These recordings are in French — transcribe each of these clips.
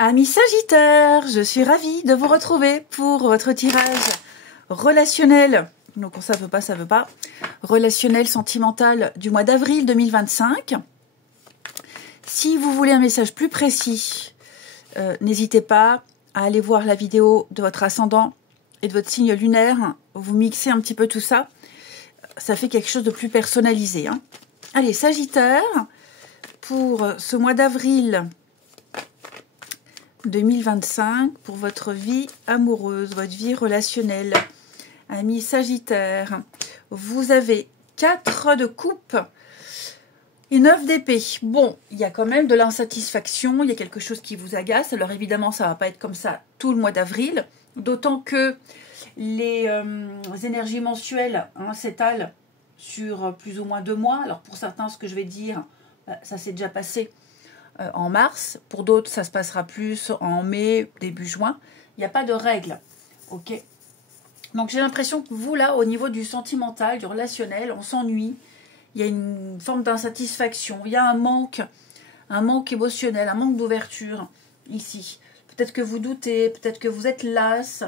Amis Sagittaires, je suis ravie de vous retrouver pour votre tirage relationnel. Donc ça veut pas. Relationnel sentimental du mois d'avril 2025. Si vous voulez un message plus précis, n'hésitez pas à aller voir la vidéo de votre ascendant et de votre signe lunaire. Vous mixez un petit peu tout ça. Ça fait quelque chose de plus personnalisé. Hein. Allez, Sagittaire, pour ce mois d'avril 2025, pour votre vie amoureuse, votre vie relationnelle. Amis Sagittaire, vous avez 4 de coupe et 9 d'épée. Bon, il y a quand même de l'insatisfaction, il y a quelque chose qui vous agace. Alors évidemment, ça ne va pas être comme ça tout le mois d'avril, d'autant que les énergies mensuelles s'étalent sur plus ou moins 2 mois. Alors pour certains, ce que je vais dire, ça s'est déjà passé en mars. Pour d'autres, ça se passera plus en mai, début juin. Il n'y a pas de règle. Ok. Donc j'ai l'impression que vous, là, au niveau du sentimental, du relationnel, on s'ennuie. Il y a une forme d'insatisfaction. Il y a un manque émotionnel, un manque d'ouverture ici. Peut-être que vous doutez, peut-être que vous êtes las.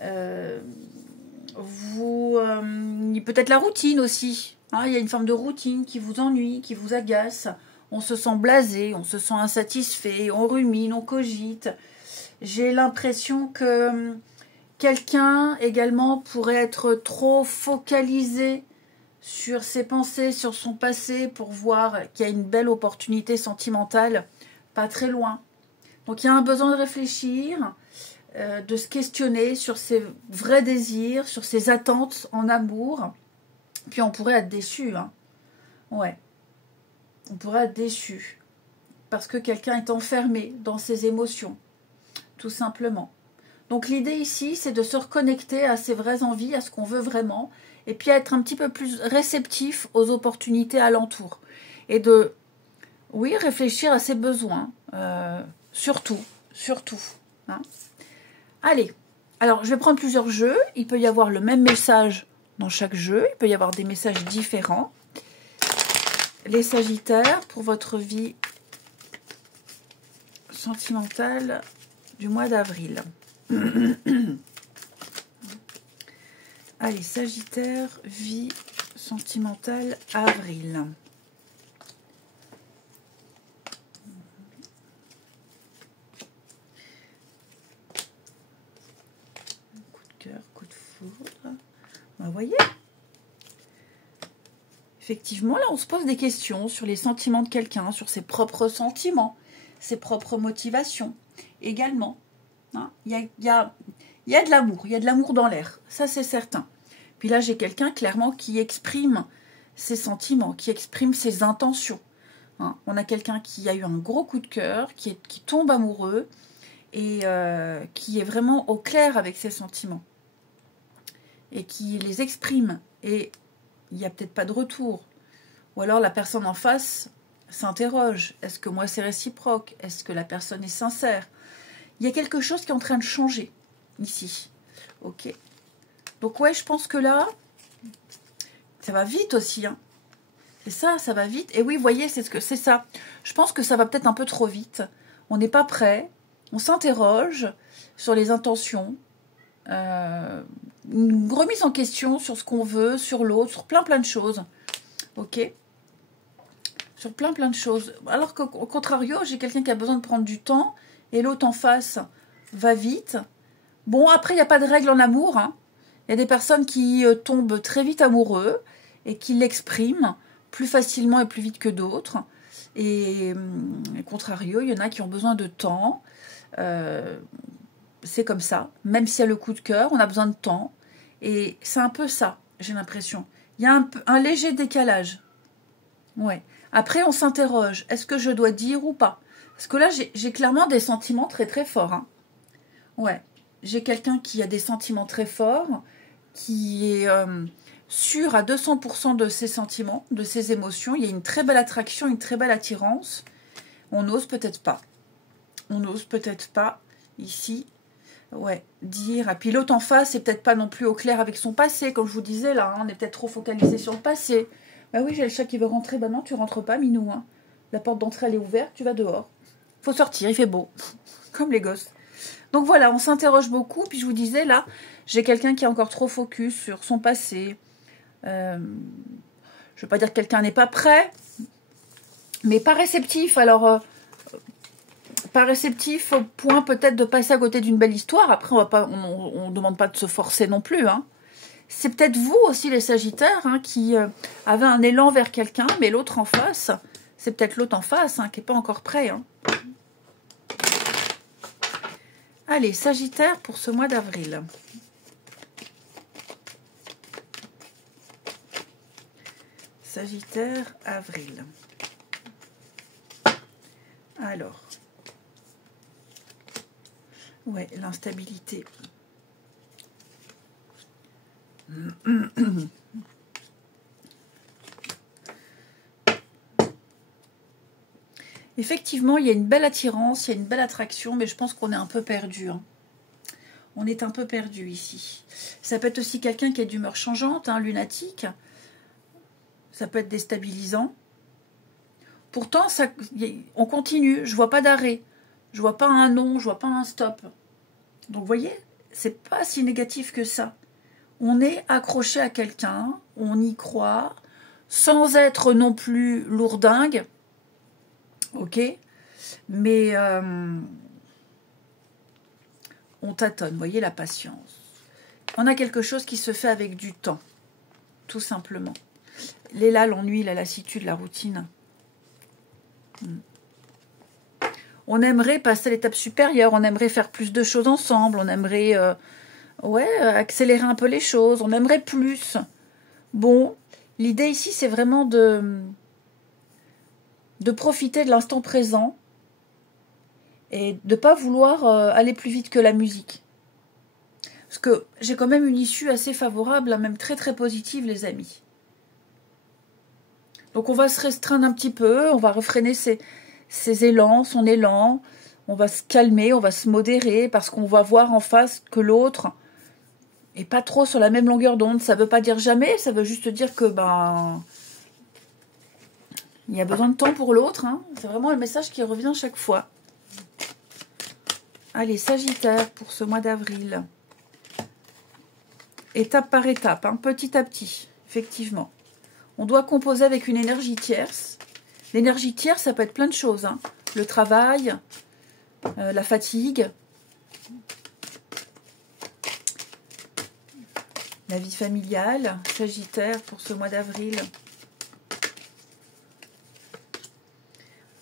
Peut-être la routine aussi. Hein, il y a une forme de routine qui vous ennuie, qui vous agace. On se sent blasé, on se sent insatisfait, on rumine, on cogite. J'ai l'impression que quelqu'un également pourrait être trop focalisé sur ses pensées, sur son passé, pour voir qu'il y a une belle opportunité sentimentale pas très loin. Donc il y a un besoin de réfléchir, de se questionner sur ses vrais désirs, sur ses attentes en amour. Puis on pourrait être déçu. Hein. Ouais. On pourrait être déçu parce que quelqu'un est enfermé dans ses émotions, tout simplement. Donc l'idée ici, c'est de se reconnecter à ses vraies envies, à ce qu'on veut vraiment, et puis être un petit peu plus réceptif aux opportunités alentour. Et de, oui, réfléchir à ses besoins, surtout. Hein. Allez, alors je vais prendre plusieurs jeux. Il peut y avoir le même message dans chaque jeu, il peut y avoir des messages différents. Les Sagittaires, pour votre vie sentimentale du mois d'avril. Allez, Sagittaire, vie sentimentale, avril. Coup de cœur, coup de foudre. Vous voyez ? Effectivement, là, on se pose des questions sur les sentiments de quelqu'un, sur ses propres sentiments, ses propres motivations également. Hein, il y a de l'amour, il y a de l'amour dans l'air, ça c'est certain. Puis là, j'ai quelqu'un clairement qui exprime ses sentiments, qui exprime ses intentions. Hein, on a quelqu'un qui a eu un gros coup de cœur, qui tombe amoureux et qui est vraiment au clair avec ses sentiments et qui les exprime. Et il n'y a peut-être pas de retour. Ou alors la personne en face s'interroge. Est-ce que moi c'est réciproque? Est-ce que la personne est sincère? Il y a quelque chose qui est en train de changer ici. Ok. Donc ouais, je pense que là, ça va vite aussi. Hein. C'est ça, ça va vite. Et oui, vous voyez, c'est ça. Je pense que ça va peut-être un peu trop vite. On n'est pas prêt. On s'interroge sur les intentions. Une remise en question sur ce qu'on veut, sur l'autre, sur plein de choses. Ok. Sur plein de choses. Alors qu'au contrario, j'ai quelqu'un qui a besoin de prendre du temps et l'autre en face va vite. Bon, après, il n'y a pas de règle en amour. Hein. Il y a des personnes qui tombent très vite amoureux et qui l'expriment plus facilement et plus vite que d'autres. Et au contrario, il y en a qui ont besoin de temps. C'est comme ça. Même s'il y a le coup de cœur, on a besoin de temps. Et c'est un peu ça, j'ai l'impression. Il y a un léger décalage. Ouais. Après, on s'interroge. Est-ce que je dois dire ou pas? Parce que là, j'ai clairement des sentiments très très forts. Hein. Ouais. J'ai quelqu'un qui a des sentiments très forts, qui est sûr à 200% de ses sentiments, de ses émotions. Il y a une très belle attraction, une très belle attirance. On n'ose peut-être pas. On n'ose peut-être pas ici. Ouais, dire. Et puis l'autre en face, c'est peut-être pas non plus au clair avec son passé, comme je vous disais là. Hein, on est peut-être trop focalisé sur le passé. Bah oui, j'ai le chat qui veut rentrer. Bah non, tu rentres pas, Minou. Hein. La porte d'entrée, elle est ouverte, tu vas dehors. Faut sortir, il fait beau. Comme les gosses. Donc voilà, on s'interroge beaucoup. Puis je vous disais, là, j'ai quelqu'un qui est encore trop focus sur son passé. Je ne veux pas dire que quelqu'un n'est pas prêt, mais pas réceptif. Alors, pas réceptif au point peut-être de passer à côté d'une belle histoire. Après, on ne demande pas de se forcer non plus. Hein. C'est peut-être vous aussi, les Sagittaires, hein, qui avez un élan vers quelqu'un, mais l'autre en face, c'est peut-être l'autre en face hein, qui n'est pas encore prêt. Hein. Allez, Sagittaire pour ce mois d'avril. Sagittaire, avril. Alors. Ouais, l'instabilité. Effectivement, il y a une belle attirance, il y a une belle attraction, mais je pense qu'on est un peu perdu. Hein. On est un peu perdu ici. Ça peut être aussi quelqu'un qui est d'humeur changeante, hein, lunatique. Ça peut être déstabilisant. Pourtant, on continue. Je vois pas d'arrêt. Je vois pas un non, je vois pas un stop. Donc, vous voyez, c'est pas si négatif que ça. On est accroché à quelqu'un, on y croit, sans être non plus lourdingue. Ok, mais on tâtonne, vous voyez, la patience. On a quelque chose qui se fait avec du temps, tout simplement. L'ennui, la lassitude, la routine. On aimerait passer à l'étape supérieure, on aimerait faire plus de choses ensemble, on aimerait accélérer un peu les choses, on aimerait plus. Bon, l'idée ici, c'est vraiment de profiter de l'instant présent et de ne pas vouloir aller plus vite que la musique. Parce que j'ai quand même une issue assez favorable, même très très positive, les amis. Donc on va se restreindre un petit peu, on va refréner ses élans, son élan, on va se calmer, on va se modérer, parce qu'on va voir en face que l'autre est pas trop sur la même longueur d'onde. Ça veut pas dire jamais, ça veut juste dire que il y a besoin de temps pour l'autre. Hein. C'est vraiment un message qui revient chaque fois. Allez, Sagittaire pour ce mois d'avril. Étape par étape, hein, petit à petit, effectivement. On doit composer avec une énergie tierce. L'énergie tierce, ça peut être plein de choses. Hein. Le travail, la fatigue, la vie familiale. Sagittaire pour ce mois d'avril.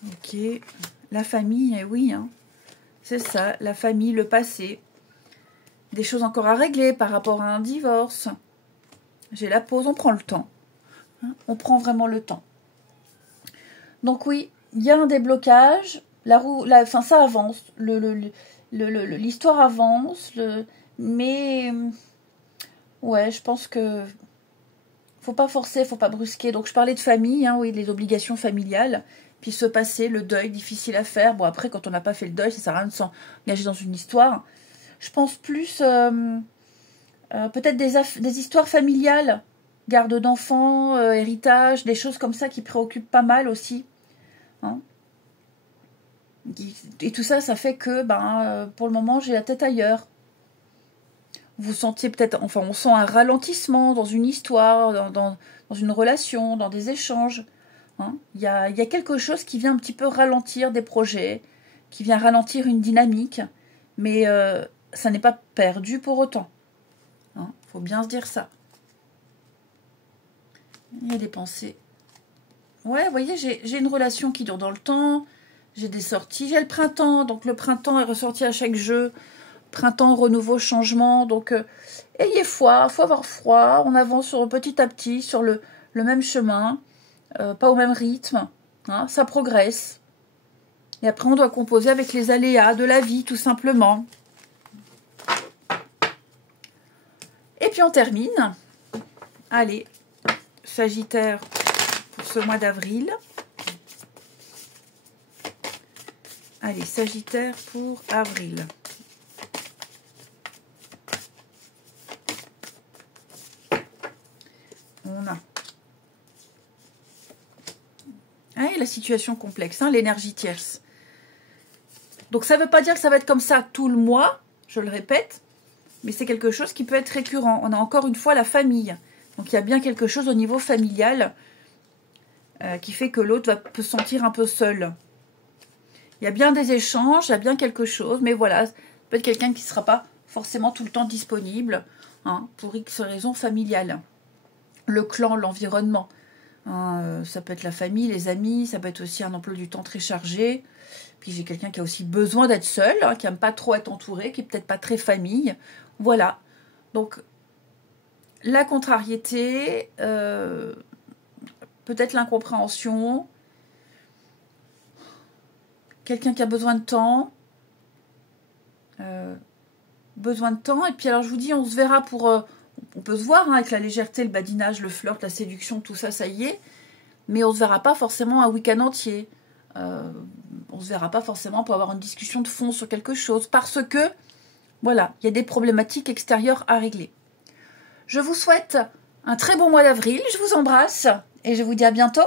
Ok, la famille, eh oui, hein. C'est ça, la famille, le passé. Des choses encore à régler par rapport à un divorce. J'ai la pause, on prend le temps. Hein, on prend vraiment le temps. Donc oui, il y a un déblocage. Ça avance. L'histoire avance. Mais ouais, je pense que faut pas forcer, faut pas brusquer. Donc je parlais de famille, hein, oui, les obligations familiales. Puis se passer, le deuil, difficile à faire. Bon, après, quand on n'a pas fait le deuil, ça sert à rien de s'engager dans une histoire. Je pense plus peut-être des histoires familiales, garde d'enfants, héritage, des choses comme ça qui préoccupent pas mal aussi. Hein. Et tout ça, ça fait que pour le moment, j'ai la tête ailleurs. Vous sentiez peut-être, enfin, on sent un ralentissement dans une histoire, dans une relation, dans des échanges. Hein. Il y a quelque chose qui vient un petit peu ralentir des projets, qui vient ralentir une dynamique, mais ça n'est pas perdu pour autant. Hein. Faut bien se dire ça. Il y a des pensées. Ouais, vous voyez, j'ai une relation qui dure dans le temps, j'ai des sorties, j'ai le printemps, donc le printemps est ressorti à chaque jeu. Printemps, renouveau, changement, donc ayez foi, faut avoir froid, on avance petit à petit sur le même chemin, pas au même rythme, hein, ça progresse. Et après on doit composer avec les aléas de la vie tout simplement. Et puis on termine. Allez, Sagittaire pour ce mois d'avril. Allez, Sagittaire pour avril. On a la situation complexe, hein, l'énergie tierce. Donc ça ne veut pas dire que ça va être comme ça tout le mois, je le répète, mais c'est quelque chose qui peut être récurrent. On a encore une fois la famille. Donc il y a bien quelque chose au niveau familial qui fait que l'autre peut se sentir un peu seul. Il y a bien des échanges, il y a bien quelque chose, mais voilà, peut être quelqu'un qui ne sera pas forcément tout le temps disponible, hein, pour X raisons familiales. Le clan, l'environnement, hein, ça peut être la famille, les amis, ça peut être aussi un emploi du temps très chargé. Puis j'ai quelqu'un qui a aussi besoin d'être seul, hein, qui n'aime pas trop être entouré, qui n'est peut-être pas très famille. Voilà. Donc, la contrariété, peut-être l'incompréhension, quelqu'un qui a besoin de temps, et puis alors je vous dis, on se verra pour, on peut se voir, hein, avec la légèreté, le badinage, le flirt, la séduction, tout ça, ça y est, mais on se verra pas forcément un week-end entier, on se verra pas forcément pour avoir une discussion de fond sur quelque chose, parce que, voilà, il y a des problématiques extérieures à régler. Je vous souhaite un très bon mois d'avril, je vous embrasse, et je vous dis à bientôt.